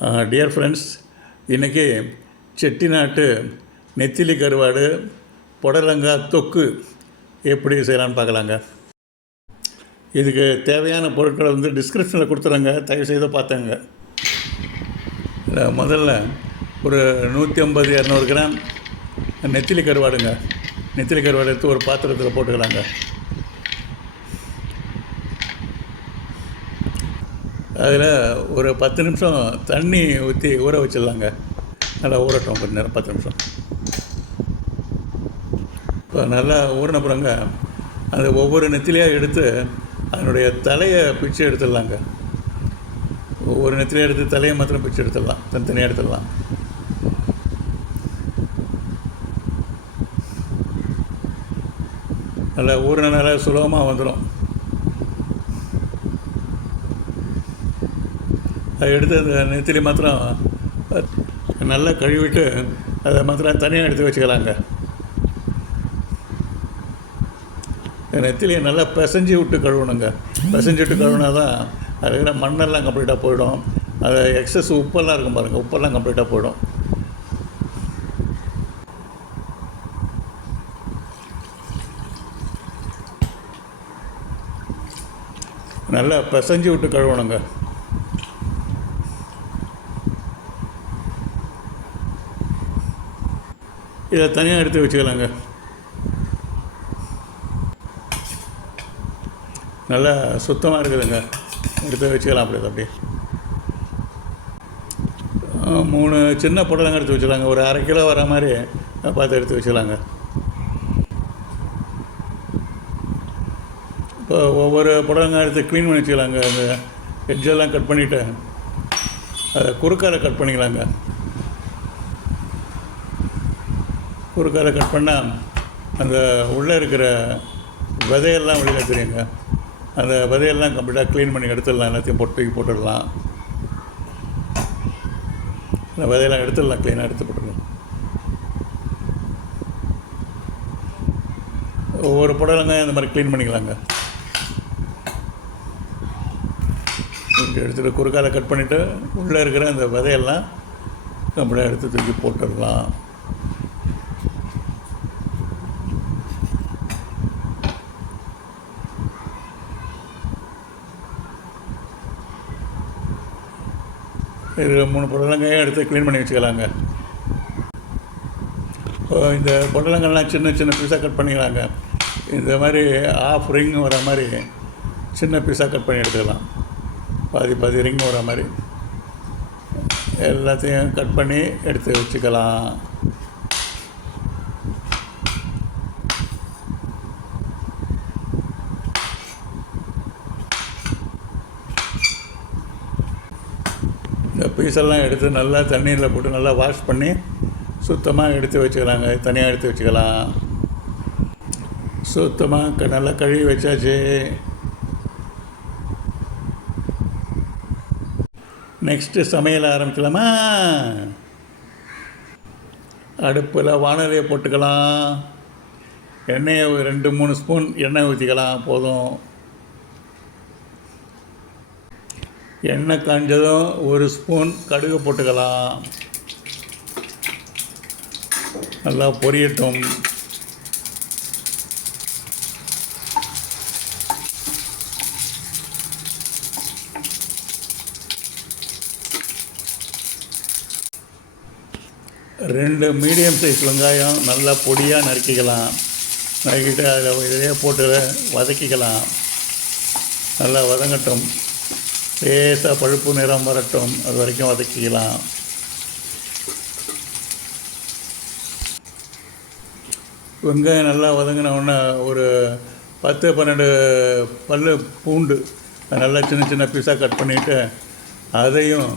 Dear friends, இன்றைக்கி செட்டிநாட்டு நெத்திலி கருவாடு புடலங்காய் தொக்கு எப்படி செய்யலான்னு பார்க்கலாங்க. இதுக்கு தேவையான பொருட்களை டிஸ்கிரிப்ஷனில் கொடுத்துறேங்க, தயவுசெய்து பார்த்துங்க. முதல்ல ஒரு 150-200 கிராம் நெத்திலி கருவாடுங்க. நெத்திலி கருவாடு எடுத்து ஒரு பாத்திரத்தில் போட்டுக்கலாங்க. அதில் ஒரு 10 நிமிஷம் தண்ணி ஊற்றி ஊற வச்சிடலாங்க. நல்லா ஊறட்டும் கொஞ்சம் நேரம், 10 நிமிஷம். இப்போ நல்லா ஊறின அப்புறங்க அது ஒவ்வொரு நெத்திலியாக எடுத்து அதனுடைய தலையை பிச்சு எடுத்துடலாங்க. ஒவ்வொரு நெத்திலியாக எடுத்து தலையை மாத்திரம் பிச்சு எடுத்துடலாம், தனித்தனியாக எடுத்துடலாம். நல்லா ஊறினால சுலபமாக வந்துடும். அதை எடுத்து அந்த நெத்திலி மாத்திரம் நல்லா கழுவிட்டு அதை மாத்திரம் தனியாக எடுத்து வச்சுக்கலாங்க. நெத்திலியை நல்லா பிசைஞ்சி விட்டு கழுவணுங்க. பிசைஞ்சி விட்டு கழுவினா தான் அது இருக்கிற மண்ணெல்லாம் கம்ப்ளீட்டாக போயிடும். அது எக்ஸஸ் உப்பெல்லாம் இருக்கும் பாருங்கள், உப்பெல்லாம் கம்ப்ளீட்டாக போயிடும். நல்லா பிசைஞ்சி விட்டு கழுவணுங்க. இதை தனியாக எடுத்து வச்சுக்கலாங்க. நல்லா சுத்தமாக இருக்குதுங்க, எடுத்து வச்சுக்கலாம். அப்படியே 3 சின்ன புடலங்காய் எடுத்து வச்சுக்கலாங்க. ஒரு 1/2 கிலோ வர மாதிரி பார்த்து எடுத்து வச்சுக்கலாங்க. இப்போ ஒவ்வொரு புடலங்காய் எடுத்து க்ளீன் பண்ணி வச்சுக்கலாங்க. அந்த எட்ஜெல்லாம் கட் பண்ணிவிட்டு அதை குறுக்கால கட் பண்ணிக்கலாங்க. குறுக்கால கட் பண்ணால் அந்த உள்ளே இருக்கிற விதையெல்லாம் வெளியில் தெரியுங்க. அந்த விதையெல்லாம் கம்ப்ளீட்டாக க்ளீன் பண்ணி எடுத்துடலாம். எல்லாத்தையும் போட்டுடலாம். அந்த விதையெல்லாம் எடுத்துடலாம், க்ளீனாக எடுத்து போட்டுடலாம். ஒவ்வொரு புடலங்காய் இந்த மாதிரி க்ளீன் பண்ணிக்கலாங்க. எடுத்துகிட்டு குறுக்கால கட் பண்ணிவிட்டு உள்ளே இருக்கிற அந்த விதையெல்லாம் கம்ப்ளீட்டாக எடுத்து தூக்கி போட்டுடலாம். இது 3 புடலங்காயும் எடுத்து க்ளீன் பண்ணி வச்சுக்கலாங்க. இந்த புடலங்காய்லாம் சின்ன சின்ன பீஸாக கட் பண்ணிக்கலாங்க. இந்த மாதிரி ஆஃப் ரிங் வர மாதிரி சின்ன பீஸாக கட் பண்ணி எடுத்துக்கலாம். பாதி ரிங் வர மாதிரி எல்லாத்தையும் கட் பண்ணி எடுத்து வச்சுக்கலாம். இந்த பீஸெல்லாம் எடுத்து நல்லா தண்ணீரில் போட்டு நல்லா வாஷ் பண்ணி சுத்தமாக எடுத்து வச்சுக்கலாங்க. தனியாக எடுத்து வச்சுக்கலாம். சுத்தமாக நல்லா கழுவி வச்சாச்சு. நெக்ஸ்ட்டு சமையல் ஆரம்பிக்கலாமா? அடுப்பில் வானலியை போட்டுக்கலாம். எண்ணெயை 2-3 ஸ்பூன் எண்ணெய் ஊற்றிக்கலாம், போதும். எண்ணெய் காஞ்சதும் 1 ஸ்பூன் கடுகு போட்டுக்கலாம். நல்லா பொரியட்டும். ரெண்டு மீடியம் சைஸ் வெங்காயம் நல்லா பொடியாக நறுக்கிக்கலாம். நறுக்கிட்டு அதில் இதையே போட்டு வதக்கிக்கலாம். நல்லா வதங்கட்டும். லேசாக பழுப்பு நிறம் வரட்டும், அது வரைக்கும் வதக்கிக்கலாம். வெங்காயம் நல்லா வதங்கின உடனே ஒரு 10-12 பல் பூண்டு நல்லா சின்ன சின்ன பீஸாக கட் பண்ணிவிட்டு அதையும்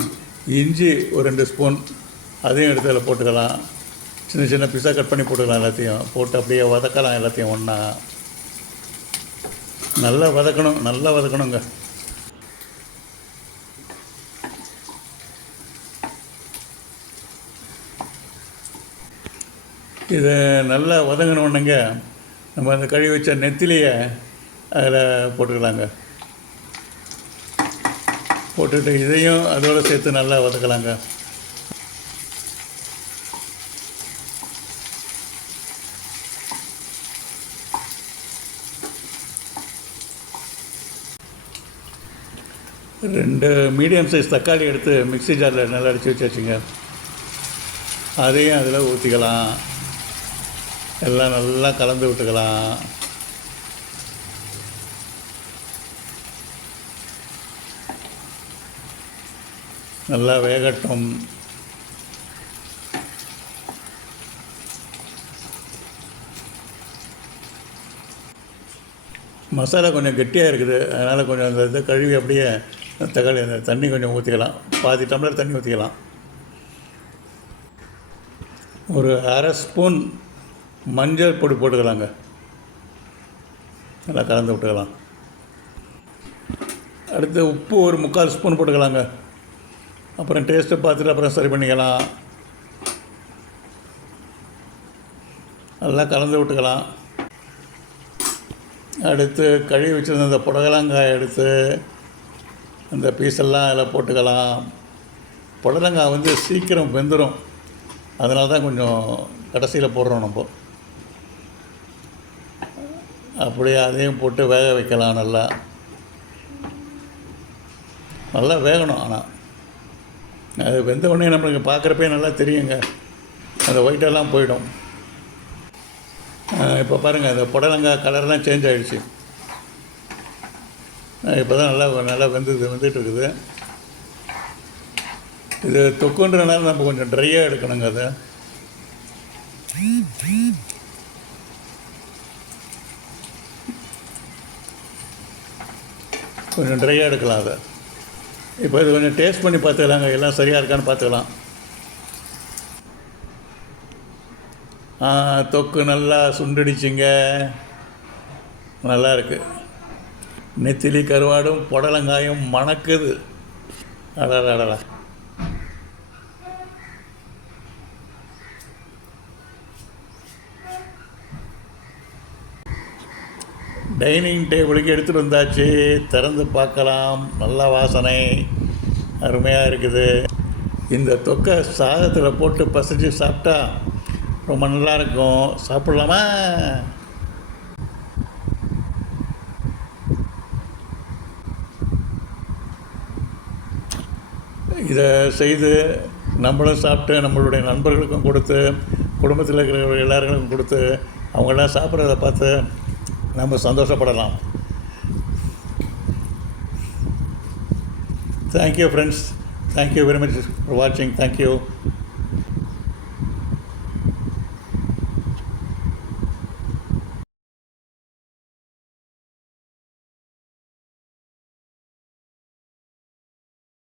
இஞ்சி ஒரு 2 ஸ்பூன் அதையும் எடுத்து அதில் போட்டுக்கலாம். சின்ன சின்ன பீஸாக கட் பண்ணி போட்டுக்கலாம். எல்லாத்தையும் போட்டு அப்படியே வதக்கலாம். எல்லாத்தையும் ஒன்றா நல்லா வதக்கணுங்க. இதை நல்லா வதங்கினோடனேங்க நம்ம அந்த கழுவி வச்ச நெத்திலியை அதில் போட்டுக்கலாங்க. போட்டுட்டு இதையும் அதோடு சேர்த்து நல்லா வதக்கலாங்க. ரெண்டு மீடியம் சைஸ் தக்காளி எடுத்து மிக்ஸி ஜாரில் நல்லா அடித்து வச்சுங்க. அதையும் அதில் ஊற்றிக்கலாம். எல்லாம் நல்லா கலந்து விட்டுக்கலாம். நல்லா வேகட்டும். மசாலா கொஞ்சம் கெட்டியாக இருக்குது, அதனால் கொஞ்சம் அந்த இதை கழுவி அப்படியே தக்காளி அந்த தண்ணி கொஞ்சம் ஊற்றிக்கலாம். பாதி டம்ளர் தண்ணி ஊற்றிக்கலாம். ஒரு அரை ஸ்பூன் மஞ்சள் பொடி போட்டுக்கலாங்க. நல்லா கலந்து விட்டுக்கலாம். அடுத்து உப்பு ஒரு 3/4 ஸ்பூன் போட்டுக்கலாங்க. அப்புறம் டேஸ்ட்டை பார்த்துட்டு அப்புறம் சரி பண்ணிக்கலாம். நல்லா கலந்து விட்டுக்கலாம். அடுத்து கழுவி வச்சுருந்த அந்த புடலங்காய் எடுத்து அந்த பீஸெல்லாம் அதில் போட்டுக்கலாம். புடலங்காய் வந்து சீக்கிரம் வெந்துடும், அதனால தான் கொஞ்சம் கடைசியில் போடுறோம் நம்ம. அப்படியே அதையும் போட்டு வேக வைக்கலாம். நல்லா நல்லா வேகணும். ஆனால் அது வெந்த உடனே நம்மளுக்கு பார்க்குறப்பே நல்லா தெரியுங்க, அந்த ஒயிட்டெல்லாம் போயிடும். இப்போ பாருங்கள், அந்த புடலங்காய் கலர்லாம் சேஞ்ச் ஆகிடுச்சு. இப்போ தான் நல்லா வெந்துட்டுருக்குது. இது தொக்குன்றனால நம்ம கொஞ்சம் ட்ரையாக எடுக்கணுங்க. அதை கொஞ்சம் ட்ரையாக எடுக்கலாம். அதை இப்போ இது கொஞ்சம் டேஸ்ட் பண்ணி பார்த்துக்கலாங்க, எல்லாம் சரியாக இருக்கான்னு பார்த்துக்கலாம். தொக்கு நல்லா சுண்டிடுச்சிங்க, நல்லா இருக்குது. நெத்திலி கருவாடும் புடலங்காயும் மணக்குது. அடடா. டைனிங் டேபிளுக்கு எடுத்துகிட்டு வந்தாச்சு. திறந்து பார்க்கலாம். நல்ல வாசனை, அருமையாக இருக்குது. இந்த தொக்கை சாதத்தில் போட்டு பசைஞ்சு சாப்பிட்டா ரொம்ப நல்லாயிருக்கும். சாப்பிட்லாமா? இதை செய்து நம்மளும் சாப்பிட்டு நம்மளுடைய நண்பர்களுக்கும் கொடுத்து, குடும்பத்தில் இருக்கிற எல்லாருக்கும் கொடுத்து, அவங்களாம் சாப்பிட்றத பார்த்து நம்ம சந்தோஷப்படலாம். Thank you friends. Thank you very much for வாட்சிங். தேங்க்யூ.